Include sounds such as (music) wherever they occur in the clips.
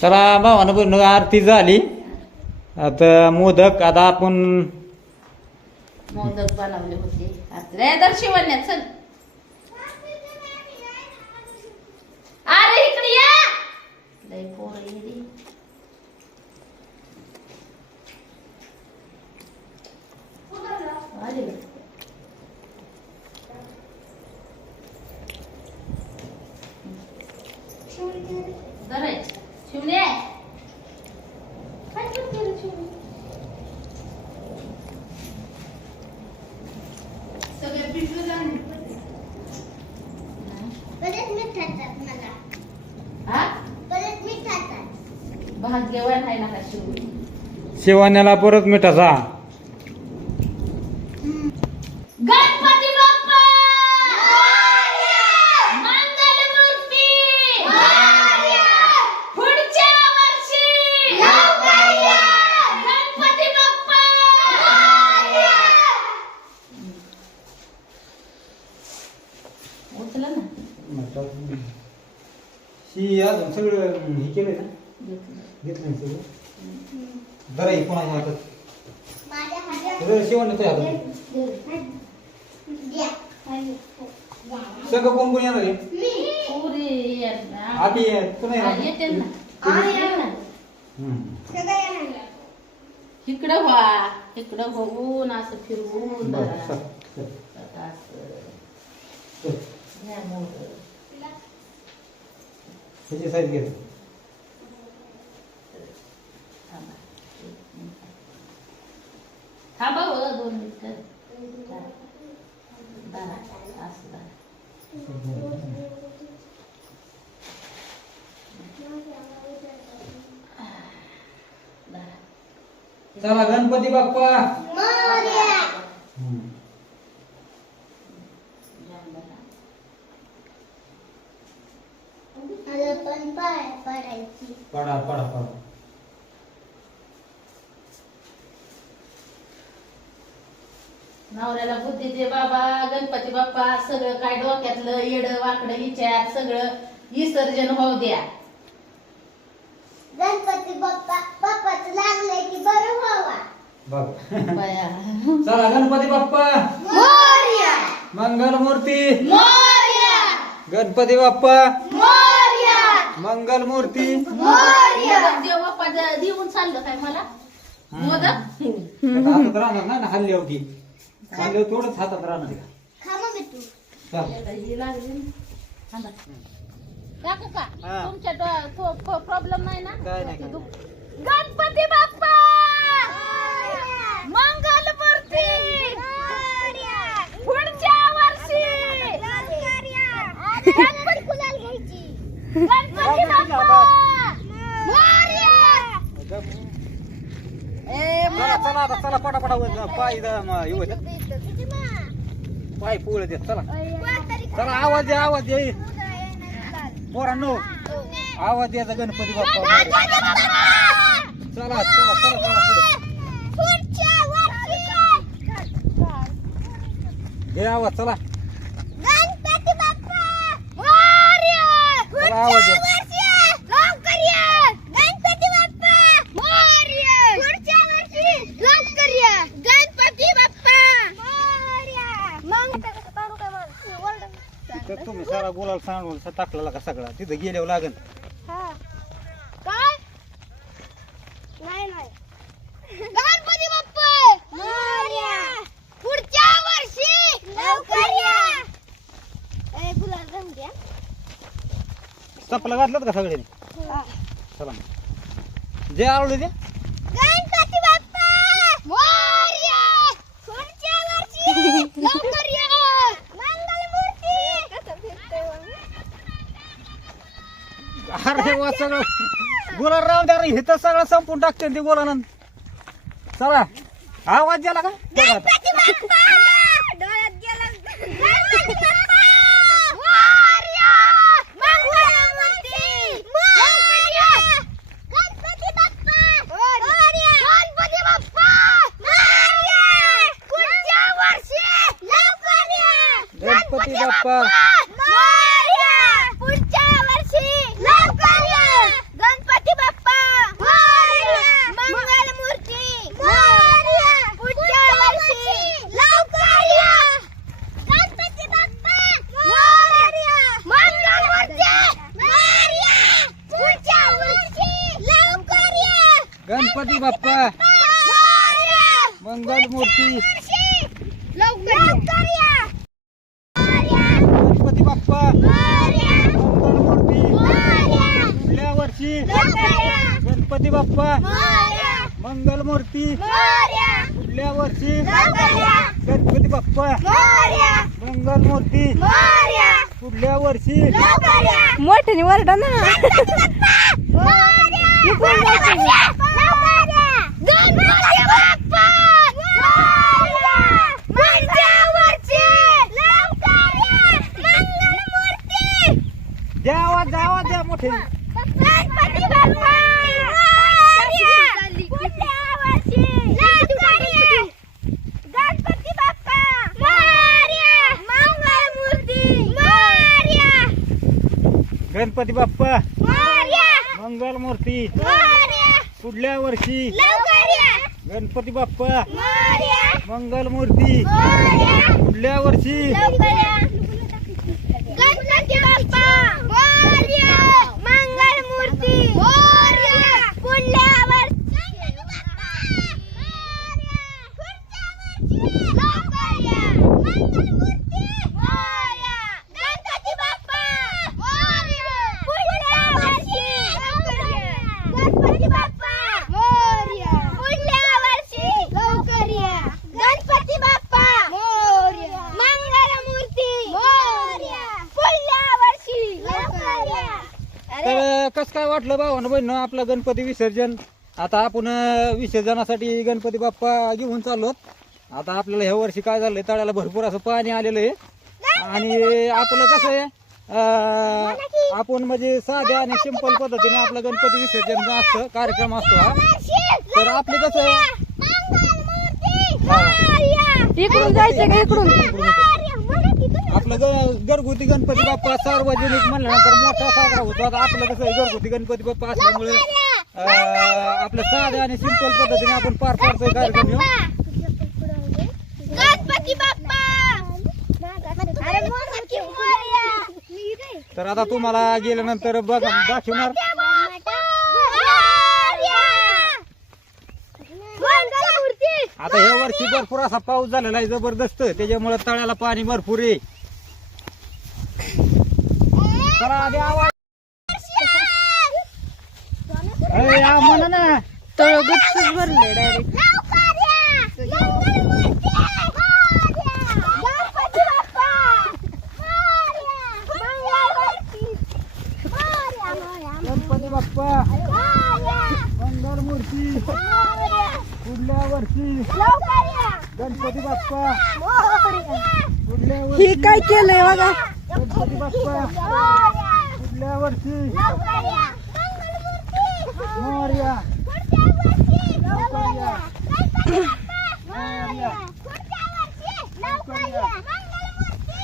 चला भावानं बहिण आरती झाली. आता मोदक आता आपण मोदक बनवले होते. दर्शी दर्शिवण्यात चल. अरे इकडे या. लय पोरं अरे धरायचं शिवणे काय करते रे शिवणे सगळे पिशवी जाऊन परत मीठ खातात मला हा परत मीठ खातात भाग्यवान आहे ना का शिवणे शेवाण्याला परत मिठाचा. गणपती बाप्पा! मंगल मूर्ती पुढच्या वर्षी गणपती बाप्पा उचला ना ही अजून सगळं हे केलंय ना? घेतलं ना सगळं? जरा हे कोणाच्या हातात माझ्या हातात सगळं कोण कोण येणार आहे? मी. पुरी येणार. आधी तू नाही. इकडं व्हा. इकडं बघून असं फिरवून बरं, साईज गणपती बाप्पा. पडा पडा पडा. नवऱ्याला बुद्धी दे बाबा गणपती बाप्पा सगळं काय डोक्यातलं येड वाकडं विचार सगळं विसर्जन होऊ द्या गणपती बाप्पा बाप्पाचं लागलंय की बरं व्हावा बघ चला गणपती बाप्पा. मोरया. मंगल मूर्ती मोरया. गणपती बाप्पा. मोरया. मंगल मूर्ती बाप्पा देऊन चाललं काय मला? मोदक? हातात राहणार नाही ना हल्ली होती हल्ली थोडंच हातात राहणार. काकू. तुमच्या प्रॉब्लेम नाही ना? गणपती बाप्पा मंगल मूर्ती पुढच्या वर्षी गणपती कुणाला घ्यायची गणपती बाप्पा ए, चला चला आता चला पटापटा पाय म- पाय पोळ देत चला चला आवाज द्या आवाज दे पोरांनो आवाज द्यायचा गणपती बाप्पा चला चला चला चला हे आवाज चला गणपती बाप्पा चला आवाज द्या लवकर या गणपती बाप्पा मोरया पुढच्या वर्षी लवकर या गणपती बाप्पा मोरया मग ताडू काय मला तर तुम्ही सारा बोलायला सांगून टाकलेला का सगळा? तिथं गेल्यावर लागन हा काय नाही नाही गणपती बाप्पा मोरया पुढच्या वर्षी लवकर या ए गुलाल रंग द्या चपला घातलं का सगळ्यांनी चला मग. जे आवडले ते? गणपती बाप्पा! मोरया पुढच्या वर्षी लवकर या! मंगल मूर्ती कसं फिरतोय अरे वा सगळं. बोला राव द्या रे हे तर सगळं संपून टाकते ते बोला चला. आवाज द्याला का? बघा आता. गणपती बाप्पा डोळ्यात गेला गणपती बाप्पा मोरया मंगल मूर्ती मोरया गणपती बाप्पा मोरया गणपती बाप्पा मोरया पुढच्या वर्षी लवकर या गणपती बाप्पा मोरया पुढच्या वर्षी लवकर या गणपती गणपती बाप्पा मंगल मूर्ती गणपती बाप्पा मंगल मूर्ती पुढल्या वर्षी गणपती बाप्पा. मंगल मूर्ती पुढल्या वर्षी गणपती. बाप्पा. मंगल मूर्ती पुढल्या वर्षी मोठ्याने वरडा ना. द्या आवाज द्या मोठे. गणपती बाप्पा गणपती बाप्पा मंगल मूर्ती गणपती बाप्पा. मंगल मूर्ती पुढल्या वर्षी. गणपती बाप्पा. मंगल मूर्ती पुढल्या वर्षी. गणपती बाप्पा. मोरया मंगल मूर्ती मोरया पुढल्या गणपती बाप्पा मोरया पुढल्या वर्षी लवकर या गणपती बाप्पा मोरया मंगल मूर्ती मोरया पुढल्या वर्षी लवकर या तर कसं काय वाटलं भावानं बहिण आपलं गणपती विसर्जन. आता आपण विसर्जनासाठी गणपती बाप्पा घेऊन चाललो आता आपल्याला ह्या वर्षी काय झालंय तळ्याला भरपूर असं पाणी आलेलं आहे. आणि आपलं कसं आहे आपण म्हणजे साध्या आणि सिंपल पद्धतीने आपलं गणपती विसर्जन असतं कार्यक्रम असतो हा. तर आपले कसं आहे? इकडून जायचं का इकडून? आपलं ग- घरगुती गणपती बाप्पा सार्वजनिक म्हणल्यानंतर मोठा साजरा होतो. आता आपलं कसं आहे घरगुती गणपती बाप्पा असल्यामुळे अं, आपलं साध्या आणि सिंपल पद्धतीने आपण पार पाडतोय कार्यक्रम ह्यो. गणपती बाप्पा. अरे मोदकी मोरया. तर आता तुम्हाला गेल्यानंतर बघा दाखवणार. आता ह्या वर्षी भरपूर असा पाऊस झालेला आहे जबरदस्त. त्याच्यामुळे तळ्याला पाणी भरपूर आहे. चला आधी आवाज. अरे, या म्हणा ना. तळ गुप्तच भरले डायरेक्ट गणपती बाप्पा! मंगल मूर्ती पुढल्या वर्षी! गणपती बाप्पा! पुढल्या ही काय केलंय बघा? गणपती बाप्पा! कुठल्या वर्षी मोर्या गणपती बाप्पा मंगल मूर्ती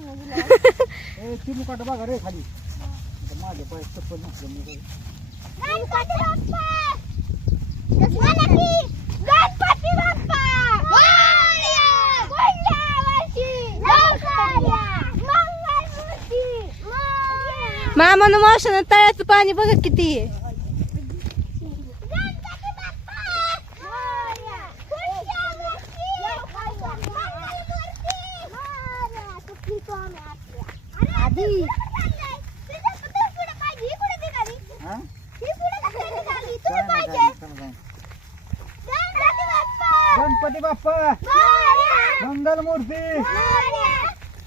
ए चिमू काट बघा रे खाली माझे पाय चप्पल नसलं मी गणपती बाप्पा मामानं मावशानं तळ्याचं पाणी बघा किती आहे. गणपती बाप्पा गणपती बाप्पा! मंगल मूर्ती मोरया!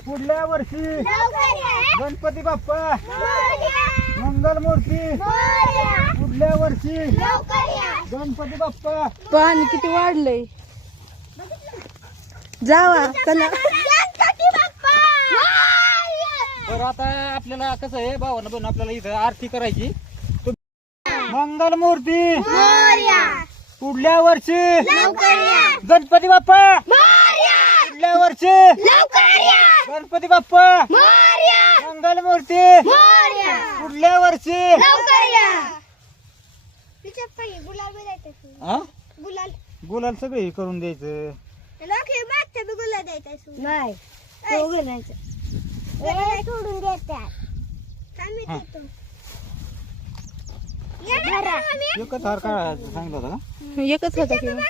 पुढल्या वर्षी लवकर या! गणपती बाप्पा मोरया! मंगल मूर्ती मोरया! पुढल्या वर्षी लवकर या! गणपती बाप्पा पाणी किती वाढलंय जावा चला गणपती बाप्पा मोरया! तर आता आपल्याला कसं आहे भावानं पण आपल्याला इथं आरती करायची मंगल मूर्ती मोरया! पुढल्या वर्षी लवकर या! गणपती बाप्पा! मोरया! पुढल्या वर्षी? लवकर या! गणपती बाप्पा! मोरया! मंगल मूर्ती मोरया! पुढल्या वर्षी? गुलाल हा? गुलाल. गुलाल सगळे हे करून द्यायचं. गुलाल द्यायचा नाही हे सोडून देतात थांब हा. इथं. ये ना, मम्मी. एकच हार काढायचं सांगितलं होतं का? एकच होता किंवा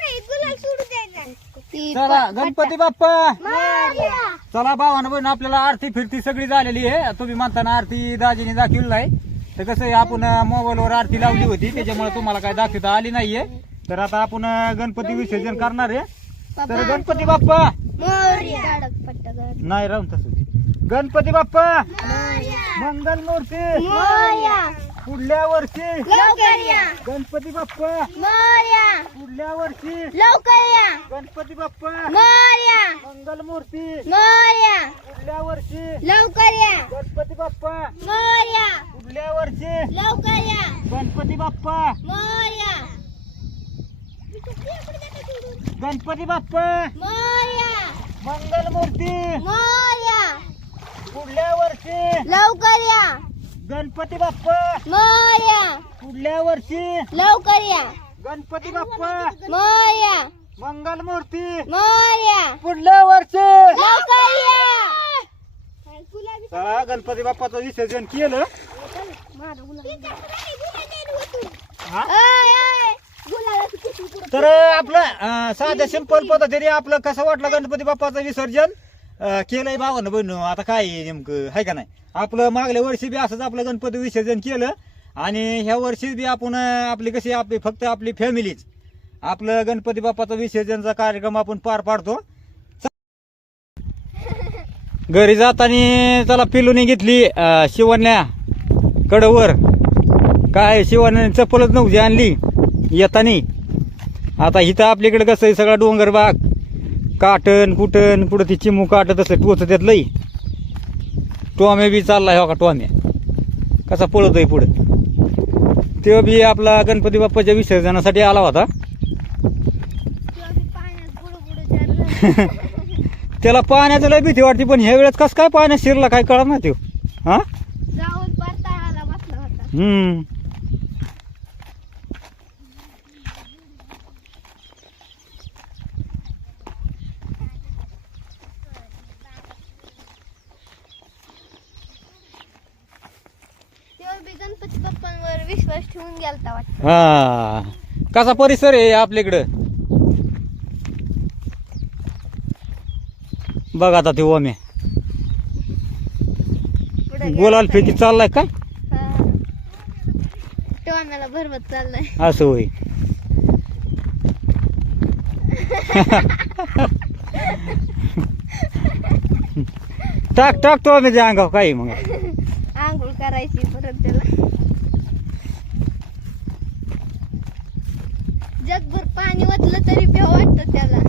हे. चला गणपती बाप्पा. मोरया. चला भावानं बहीण आपल्याला आरती फिरती सगळी झालेली आहे. तुम्ही म्हणताना आरती दाजीने दाखवली नाही तर कसं आहे आपण मोबाईलवर आरती लावली होती. त्याच्यामुळे तुम्हाला काय दाखवता आली नाहीये. तर आता आपण गणपती विसर्जन करणार आहे. तर गणपती बाप्पा. नाही राहून तसं गणपती बाप्पा. मोरया. मंगल मूर्ती. मोरया. पुढल्या वर्षी लवकर या गणपती बाप्पा मोरया. पुढल्या वर्षी लवकर या गणपती बाप्पा मोरया. मंगल मूर्ती मोरया. पुढल्या वर्षी लवकर या गणपती बाप्पा मोरया. पुढल्या वर्षी लवकर या गणपती बाप्पा मोरया. गणपती बाप्पा मोरया. मंगल मूर्ती मोरया. पुढल्या वर्षी लवकर या गणपती बाप्पा मोरया. पुढल्या वर्षी लवकर या गणपती बाप्पा मोरया. मंगल मूर्ती मोरया. पुढल्या वर्षी लवकर या चला गणपती बाप्पाचं विसर्जन केलं हा? तर आपलं अं, साध्या सिंपल पद्धतीने आपलं कसं वाटलं गणपती बाप्पाचं विसर्जन अं, केलंय भावानं बहिण. आता काय आहे नेमकं? आहे का नाही? आपलं मागल्या वर्षी बी असंच आपलं गणपती विसर्जन केलं आणि ह्या वर्षी बी आपण अं, आपली कशी आपली फक्त आपली फॅमिलीच. आपलं गणपती बाप्पाचा विसर्जनचा कार्यक्रम आपण पार पाडतो. (laughs) घरी जाताना चला पिलूनी घेतली अं, शिवण्या कडवर. काय शिवण्याने चप्पलच नव्हती आणली येतानी. आता इथं आपल्याकडे कसं आहे सगळा डोंगर बाग. काटन कुटन पुढं ती चिमू काटत असं टोचत्यात लई. टोम्या बी चाललाय हो का टोम्या? कसा पळतोय पुढं? तो बी आपला गणपती बाप्पाच्या विसर्जनासाठी आला होता. (laughs) त्याला पाण्याचं लय भीती वाटते पण ह्या वेळेस कसं काय पाण्यात शिरला काय कळा ना तो हा? हम्म तेव्हा बी गणपती बाप्पांवर विश्वास ठेवून गेलता वाटतं. हा. कसा परिसर आहे आपल्याकडं? बघ आता ते ओमे गोलाल फेकी चाललाय काय टोम्याला भरवत चाललाय. असं होय. (laughs) टाक टाक तो आम्ही अंगाव काही मग. आंघोळ करायची परत त्याला. जगभर पाणी ओतलं तरी भेव वाटतं त्याला.